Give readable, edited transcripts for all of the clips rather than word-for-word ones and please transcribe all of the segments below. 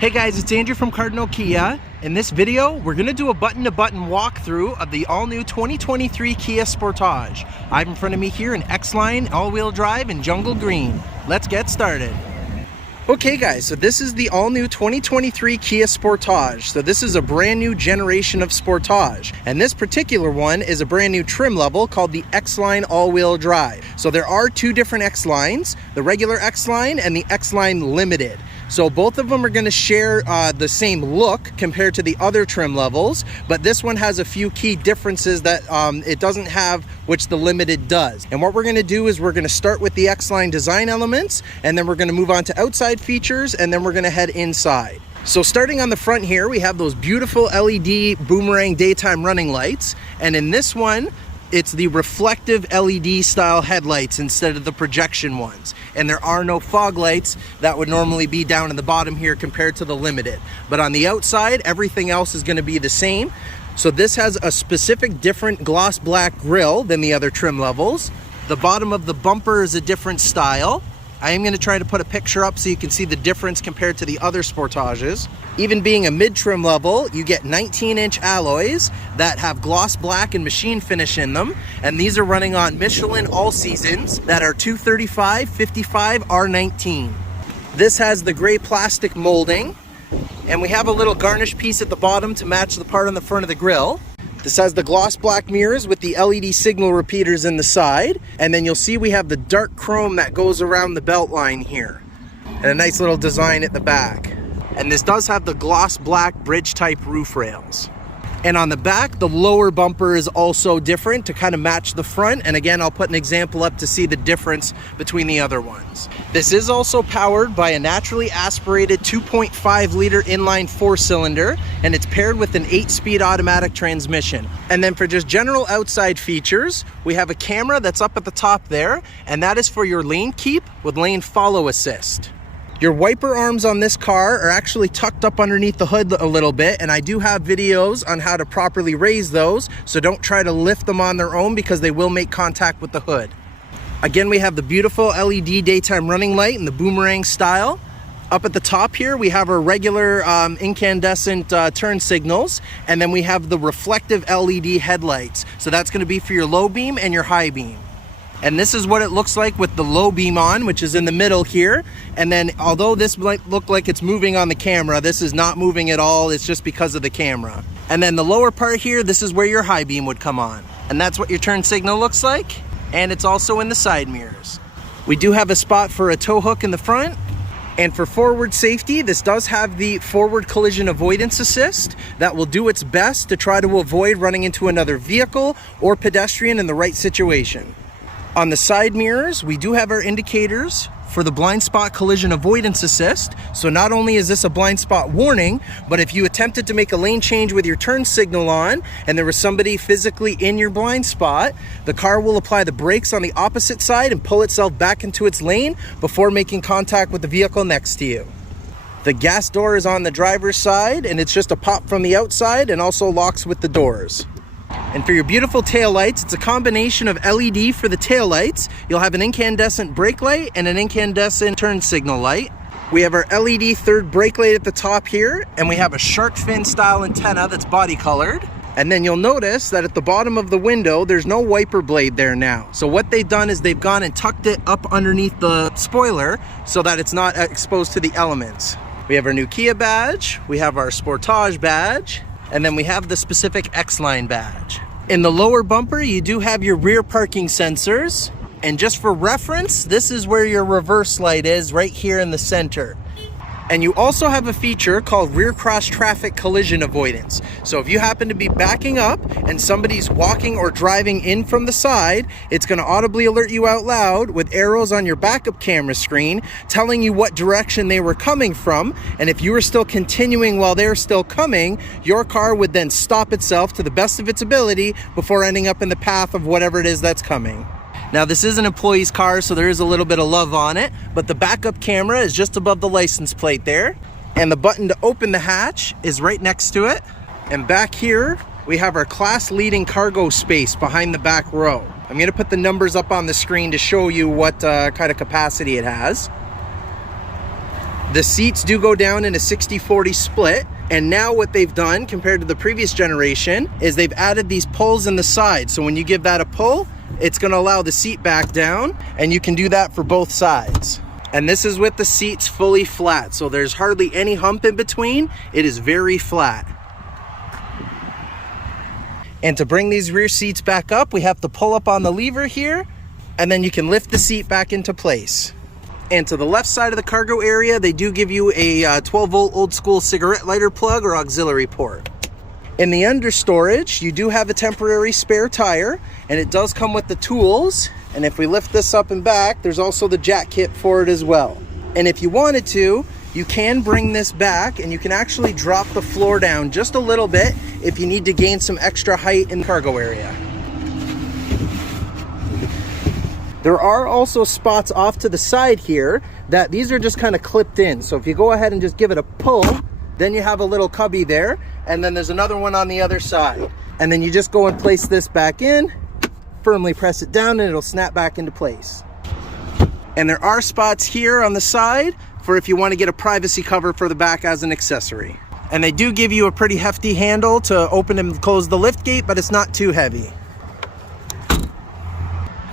Hey guys, it's Andrew from Cardinal Kia. In this video, we're going to do a button-to-button walkthrough of the all-new 2023 Kia Sportage. I have in front of me here an X-Line all-wheel drive in jungle green. Let's get started. Okay guys, so this is the all-new 2023 Kia Sportage. So this is a brand new generation of Sportage. And this particular one is a brand new trim level called the X-Line all-wheel drive. So there are two different X-Lines, the regular X-Line and the X-Line Limited. So both of them are going to share the same look compared to the other trim levels, but this one has a few key differences that it doesn't have, which the Limited does. And what we're going to do is we're going to start with the X-Line design elements, and then we're going to move on to outside features, and then we're going to head inside. So starting on the front here, we have those beautiful LED boomerang daytime running lights, and in this one, it's the reflective LED style headlights instead of the projection ones. And there are no fog lights that would normally be down in the bottom here compared to the Limited. But on the outside, everything else is going to be the same. So this has a specific different gloss black grille than the other trim levels. The bottom of the bumper is a different style. I am going to try to put a picture up so you can see the difference compared to the other Sportages. Even being a mid-trim level, you get 19-inch alloys that have gloss black and machine finish in them. And these are running on Michelin All Seasons that are 235, 55, R19. This has the gray plastic molding. And we have a little garnish piece at the bottom to match the part on the front of the grille. This has the gloss black mirrors with the LED signal repeaters in the side. And then you'll see we have the dark chrome that goes around the belt line here. And a nice little design at the back. And this does have the gloss black bridge type roof rails. And on the back, the lower bumper is also different to kind of match the front. And again, I'll put an example up to see the difference between the other ones. This is also powered by a naturally aspirated 2.5 liter inline 4-cylinder, and it's paired with an 8-speed automatic transmission. And then for just general outside features, we have a camera that's up at the top there, and that is for your lane keep with lane follow assist. Your wiper arms on this car are actually tucked up underneath the hood a little bit, and I do have videos on how to properly raise those, so don't try to lift them on their own because they will make contact with the hood. Again, we have the beautiful LED daytime running light in the boomerang style. Up at the top here, we have our regular incandescent turn signals, and then we have the reflective LED headlights. So that's going to be for your low beam and your high beam. And this is what it looks like with the low beam on, which is in the middle here. And then although this might look like it's moving on the camera, this is not moving at all. It's just because of the camera. And then the lower part here, this is where your high beam would come on. And that's what your turn signal looks like. And it's also in the side mirrors. We do have a spot for a tow hook in the front. And for forward safety, this does have the forward collision avoidance assist that will do its best to try to avoid running into another vehicle or pedestrian in the right situation. On the side mirrors, we do have our indicators for the blind spot collision avoidance assist. So not only is this a blind spot warning, but if you attempted to make a lane change with your turn signal on and there was somebody physically in your blind spot, the car will apply the brakes on the opposite side and pull itself back into its lane before making contact with the vehicle next to you. The gas door is on the driver's side, and it's just a pop from the outside and also locks with the doors. And for your beautiful taillights, it's a combination of LED for the taillights. You'll have an incandescent brake light and an incandescent turn signal light. We have our LED third brake light at the top here, and we have a shark fin style antenna that's body colored. And then you'll notice that at the bottom of the window, there's no wiper blade there now. So what they've done is they've gone and tucked it up underneath the spoiler so that it's not exposed to the elements. We have our new Kia badge, we have our Sportage badge, and then we have the specific X-Line badge. In the lower bumper, you do have your rear parking sensors. And just for reference, this is where your reverse light is, right here in the center. And you also have a feature called rear cross traffic collision avoidance. So if you happen to be backing up and somebody's walking or driving in from the side, it's going to audibly alert you out loud with arrows on your backup camera screen telling you what direction they were coming from. And if you were still continuing while they're still coming, your car would then stop itself to the best of its ability before ending up in the path of whatever it is that's coming. Now this is an employee's car, so there is a little bit of love on it, but the backup camera is just above the license plate there. And the button to open the hatch is right next to it. And back here, we have our class-leading cargo space behind the back row. I'm going to put the numbers up on the screen to show you what kind of capacity it has. The seats do go down in a 60-40 split, and now what they've done compared to the previous generation is they've added these pulls in the side. So when you give that a pull, it's going to allow the seat back down, and you can do that for both sides. And this is with the seats fully flat, so there's hardly any hump in between. It is very flat. And to bring these rear seats back up, we have to pull up on the lever here, and then you can lift the seat back into place. And to the left side of the cargo area, they do give you a 12-volt old school cigarette lighter plug or auxiliary port. In the under storage, you do have a temporary spare tire, and it does come with the tools. And if we lift this up and back, there's also the jack kit for it as well. And if you wanted to, you can bring this back and you can actually drop the floor down just a little bit if you need to gain some extra height in the cargo area. There are also spots off to the side here that these are just kind of clipped in. So if you go ahead and just give it a pull, then you have a little cubby there, and then there's another one on the other side. And then you just go and place this back in, firmly press it down, and it'll snap back into place. And there are spots here on the side for if you want to get a privacy cover for the back as an accessory. And they do give you a pretty hefty handle to open and close the lift gate, but it's not too heavy.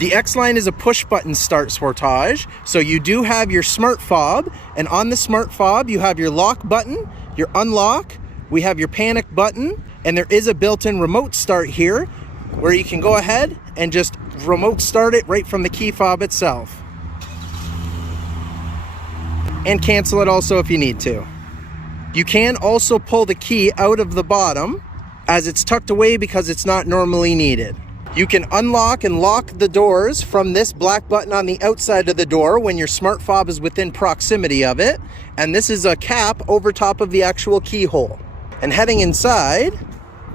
The X-Line is a push-button start Sportage, so you do have your smart fob, and on the smart fob you have your lock button, your unlock, we have your panic button, and there is a built-in remote start here where you can go ahead and just remote start it right from the key fob itself. And cancel it also if you need to. You can also pull the key out of the bottom as it's tucked away because it's not normally needed. You can unlock and lock the doors from this black button on the outside of the door when your smart fob is within proximity of it. And this is a cap over top of the actual keyhole. And heading inside,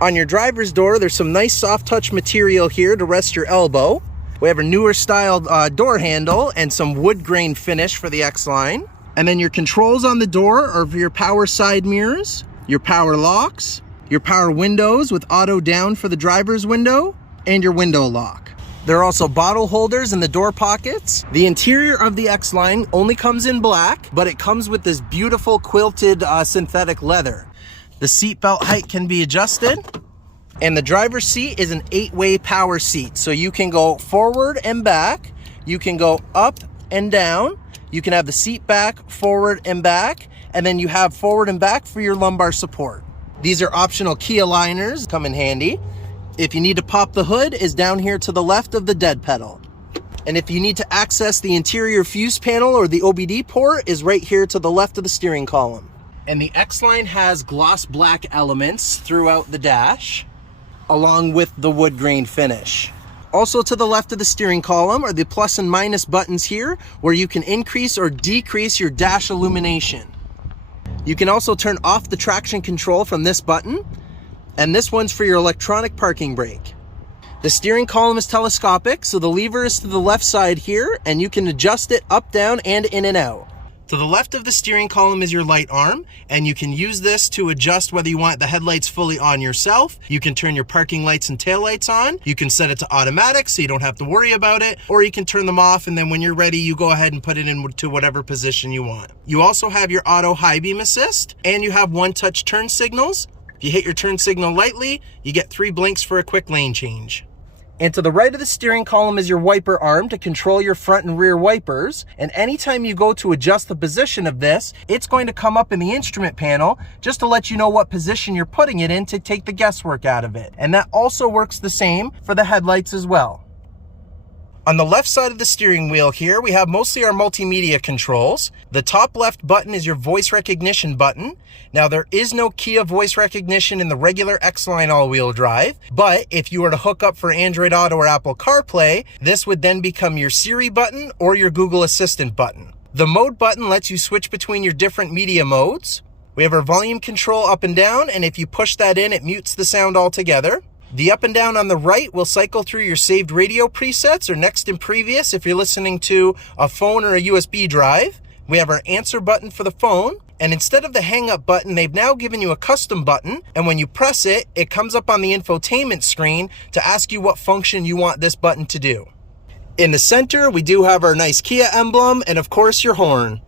on your driver's door, there's some nice soft touch material here to rest your elbow. We have a newer style door handle and some wood grain finish for the X-Line. And then your controls on the door are for your power side mirrors, your power locks, your power windows with auto down for the driver's window, and your window lock. There are also bottle holders in the door pockets. The interior of the X-Line only comes in black, but it comes with this beautiful quilted synthetic leather. The seat belt height can be adjusted, and the driver's seat is an 8-way power seat. So you can go forward and back, you can go up and down, you can have the seat back, forward and back, and then you have forward and back for your lumbar support. These are optional Kia liners, come in handy. If you need to pop the hood, is down here to the left of the dead pedal. And if you need to access the interior fuse panel or the OBD port, is right here to the left of the steering column. And the X-Line has gloss black elements throughout the dash, along with the wood grain finish. Also to the left of the steering column are the plus and minus buttons here, where you can increase or decrease your dash illumination. You can also turn off the traction control from this button, and this one's for your electronic parking brake. The steering column is telescopic, so the lever is to the left side here, and you can adjust it up, down, and in and out. To the left of the steering column is your light arm, and you can use this to adjust whether you want the headlights fully on yourself. You can turn your parking lights and taillights on. You can set it to automatic so you don't have to worry about it, or you can turn them off, and then when you're ready, you go ahead and put it into whatever position you want. You also have your auto high beam assist, and you have one-touch turn signals. If you hit your turn signal lightly, you get 3 blinks for a quick lane change. And to the right of the steering column is your wiper arm to control your front and rear wipers. And anytime you go to adjust the position of this, it's going to come up in the instrument panel just to let you know what position you're putting it in to take the guesswork out of it. And that also works the same for the headlights as well. On the left side of the steering wheel here, we have mostly our multimedia controls. The top left button is your voice recognition button. Now, there is no Kia voice recognition in the regular X-Line all-wheel drive, but if you were to hook up for Android Auto or Apple CarPlay, this would then become your Siri button or your Google Assistant button. The mode button lets you switch between your different media modes. We have our volume control up and down, and if you push that in, it mutes the sound altogether. The up and down on the right will cycle through your saved radio presets or next and previous if you're listening to a phone or a USB drive. We have our answer button for the phone, and instead of the hang up button, they've now given you a custom button, and when you press it, it comes up on the infotainment screen to ask you what function you want this button to do. In the center, we do have our nice Kia emblem and of course your horn.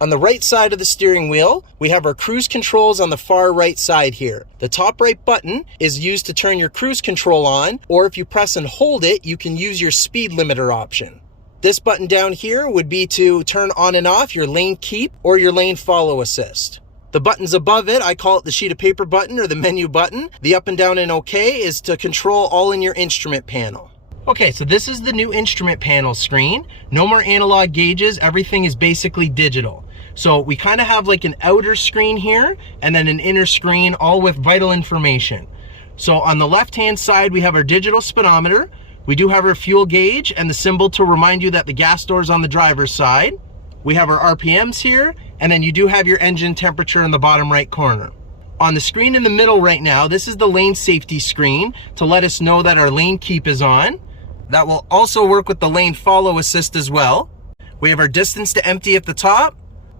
On the right side of the steering wheel, we have our cruise controls on the far right side here. The top right button is used to turn your cruise control on, or if you press and hold it, you can use your speed limiter option. This button down here would be to turn on and off your lane keep or your lane follow assist. The buttons above it, I call it the sheet of paper button or the menu button. The up and down and OK is to control all in your instrument panel. Okay, so this is the new instrument panel screen. No more analog gauges, everything is basically digital. So we kind of have like an outer screen here and then an inner screen, all with vital information. So on the left-hand side, we have our digital speedometer. We do have our fuel gauge and the symbol to remind you that the gas door is on the driver's side. We have our RPMs here, and then you do have your engine temperature in the bottom right corner. On the screen in the middle right now, this is the lane safety screen to let us know that our lane keep is on. That will also work with the lane follow assist as well. We have our distance to empty at the top.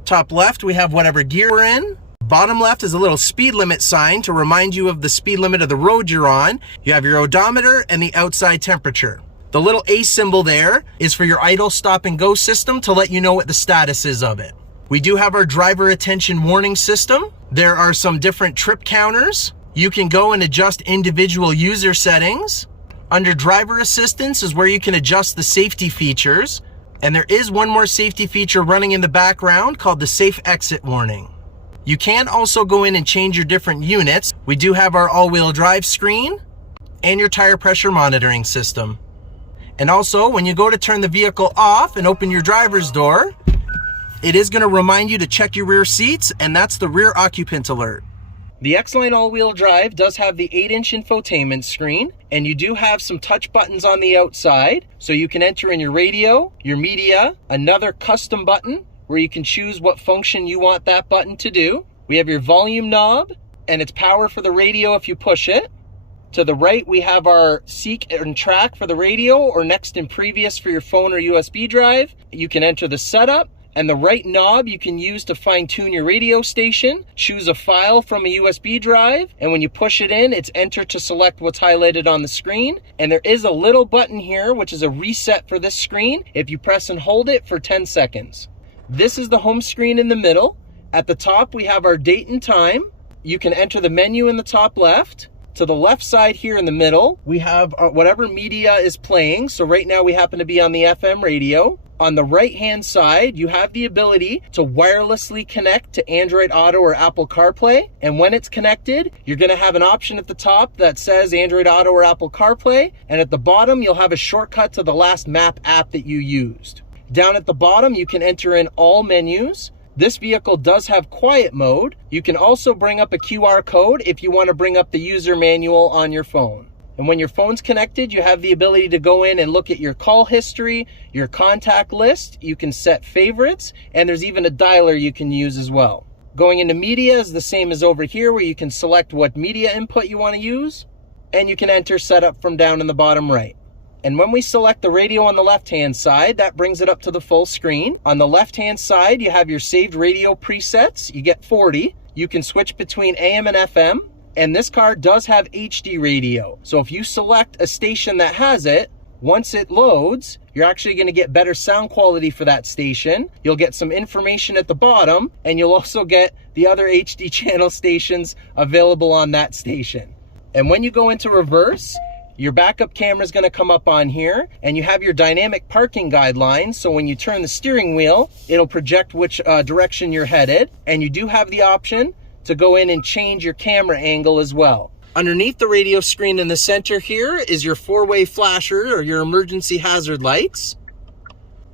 Top left, we have whatever gear we're in. Bottom left is a little speed limit sign to remind you of the speed limit of the road you're on. You have your odometer and the outside temperature. The little A symbol there is for your idle stop and go system to let you know what the status is of it. We do have our driver attention warning system. There are some different trip counters. You can go and adjust individual user settings. Under driver assistance is where you can adjust the safety features. And there is one more safety feature running in the background called the safe exit warning. You can also go in and change your different units. We do have our all-wheel drive screen and your tire pressure monitoring system. And also, when you go to turn the vehicle off and open your driver's door, it is going to remind you to check your rear seats, and that's the rear occupant alert. The X-Line all-wheel drive does have the 8-inch infotainment screen, and you do have some touch buttons on the outside, so you can enter in your radio, your media, another custom button where you can choose what function you want that button to do. We have your volume knob, and it's power for the radio if you push it. To the right, we have our seek and track for the radio, or next and previous for your phone or USB drive. You can enter the setup. And the right knob you can use to fine-tune your radio station. Choose a file from a USB drive, and when you push it in, it's enter to select what's highlighted on the screen. And there is a little button here, which is a reset for this screen, if you press and hold it for 10 seconds. This is the home screen in the middle. At the top, we have our date and time. You can enter the menu in the top left. To the left side here in the middle, we have whatever media is playing. So right now we happen to be on the FM radio. On the right-hand side, you have the ability to wirelessly connect to Android Auto or Apple CarPlay. And when it's connected, you're going to have an option at the top that says Android Auto or Apple CarPlay. And at the bottom, you'll have a shortcut to the last map app that you used. Down at the bottom, you can enter in all menus. This vehicle does have quiet mode. You can also bring up a QR code if you want to bring up the user manual on your phone. And when your phone's connected, you have the ability to go in and look at your call history, your contact list. You can set favorites, and there's even a dialer you can use as well. Going into media is the same as over here, where you can select what media input you want to use, and you can enter setup from down in the bottom right. And when we select the radio on the left-hand side, that brings it up to the full screen. On the left-hand side, you have your saved radio presets. You get 40. You can switch between AM and FM. And this car does have HD radio. So if you select a station that has it, once it loads, you're actually going to get better sound quality for that station. You'll get some information at the bottom, and you'll also get the other HD channel stations available on that station. And when you go into reverse, your backup camera is going to come up on here, and you have your dynamic parking guidelines. So when you turn the steering wheel, it'll project which direction you're headed. And you do have the option to go in and change your camera angle as well. Underneath the radio screen in the center here is your four-way flasher or your emergency hazard lights.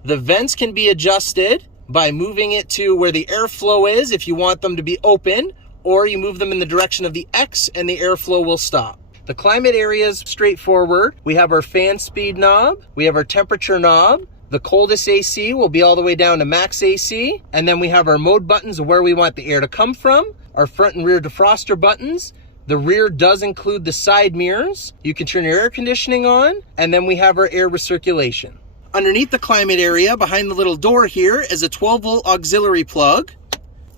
The vents can be adjusted by moving it to where the airflow is if you want them to be open, or you move them in the direction of the X and the airflow will stop. The climate area is straightforward. We have our fan speed knob, we have our temperature knob. The coldest AC will be all the way down to max AC. And then we have our mode buttons of where we want the air to come from, our front and rear defroster buttons. The rear does include the side mirrors. You can turn your air conditioning on, and then we have our air recirculation. Underneath the climate area, behind the little door here, is a 12-volt auxiliary plug.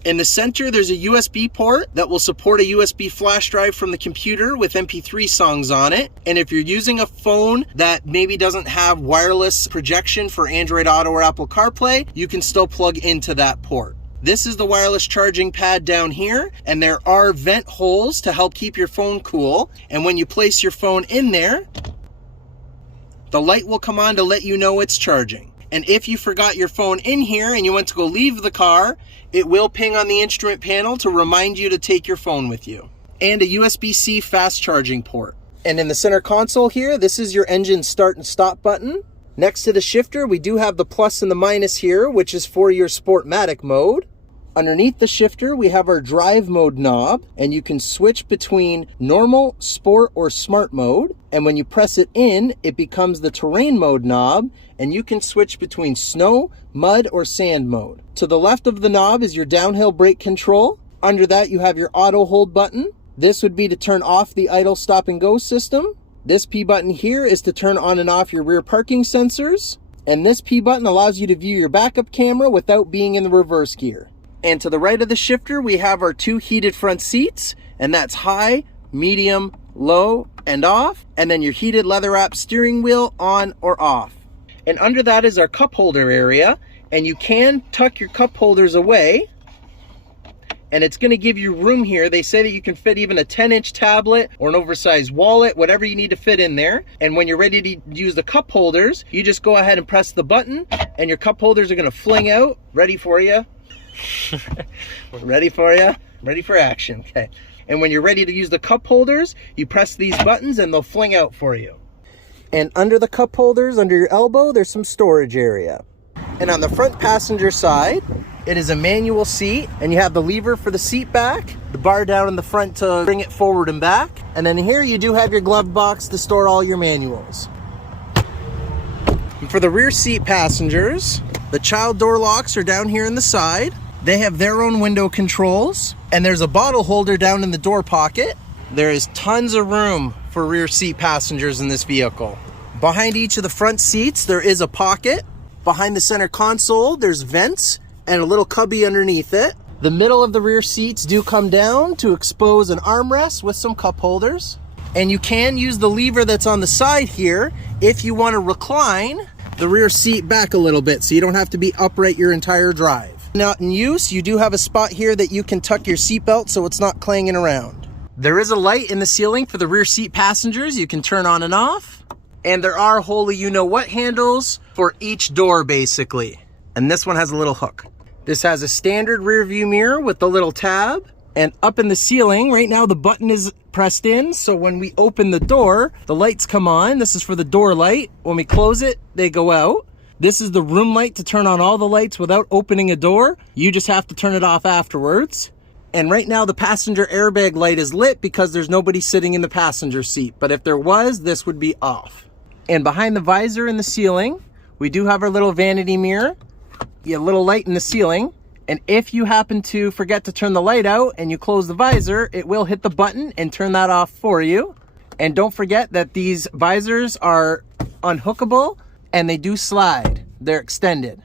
In the center, there's a USB port that will support a USB flash drive from the computer with MP3 songs on it. And if you're using a phone that maybe doesn't have wireless projection for Android Auto or Apple CarPlay, you can still plug into that port. This is the wireless charging pad down here, and there are vent holes to help keep your phone cool. And when you place your phone in there, the light will come on to let you know it's charging. And if you forgot your phone in here and you went to go leave the car, it will ping on the instrument panel to remind you to take your phone with you. And a USB-C fast charging port. And in the center console here, this is your engine start and stop button. Next to the shifter, we do have the plus and the minus here, which is for your Sportmatic mode. Underneath the shifter, we have our drive mode knob, and you can switch between normal, sport, or smart mode. And when you press it in, it becomes the terrain mode knob, and you can switch between snow, mud, or sand mode. To the left of the knob is your downhill brake control. Under that, you have your auto hold button. This would be to turn off the idle stop and go system. This P button here is to turn on and off your rear parking sensors. And this P button allows you to view your backup camera without being in the reverse gear. And to the right of the shifter, we have our 2 heated front seats, and that's high, medium, low, and off. And then your heated leather wrapped steering wheel on or off. And under that is our cup holder area, and you can tuck your cup holders away. And it's going to give you room here. They say that you can fit even a 10-inch tablet or an oversized wallet, whatever you need to fit in there. And when you're ready to use the cup holders, you just go ahead and press the button, and your cup holders are going to fling out, ready for you. Ready for you? Ready for action. Okay. And when you're ready to use the cup holders, you press these buttons and they'll fling out for you. And under the cup holders, under your elbow, there's some storage area. And on the front passenger side, it is a manual seat, and you have the lever for the seat back, the bar down in the front to bring it forward and back. And then here you do have your glove box to store all your manuals. And for the rear seat passengers, the child door locks are down here in the side. They have their own window controls, and there's a bottle holder down in the door pocket. There is tons of room for rear seat passengers in this vehicle. Behind each of the front seats, there is a pocket. Behind the center console, there's vents and a little cubby underneath it. The middle of the rear seats do come down to expose an armrest with some cup holders. And you can use the lever that's on the side here if you want to recline the rear seat back a little bit so you don't have to be upright your entire drive. Now in use, you do have a spot here that you can tuck your seatbelt so it's not clanging around. There is a light in the ceiling for the rear seat passengers you can turn on and off. And there are holy you-know-what handles for each door basically. And this one has a little hook. This has a standard rear view mirror with the little tab. And up in the ceiling, right now the button is pressed in, so when we open the door, the lights come on. This is for the door light. When we close it, they go out. This is the room light to turn on all the lights without opening a door. You just have to turn it off afterwards. And right now the passenger airbag light is lit because there's nobody sitting in the passenger seat. But if there was, this would be off. And behind the visor in the ceiling, we do have our little vanity mirror. A little light in the ceiling. And if you happen to forget to turn the light out and you close the visor, it will hit the button and turn that off for you. And don't forget that these visors are unhookable and they do slide. They're extended.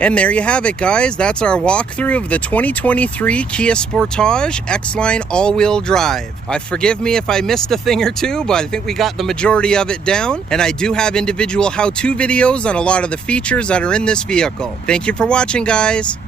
And there you have it, guys. That's our walkthrough of the 2023 Kia Sportage X-Line all-wheel drive. Forgive me if I missed a thing or two, but I think we got the majority of it down. And I do have individual how-to videos on a lot of the features that are in this vehicle. Thank you for watching, guys.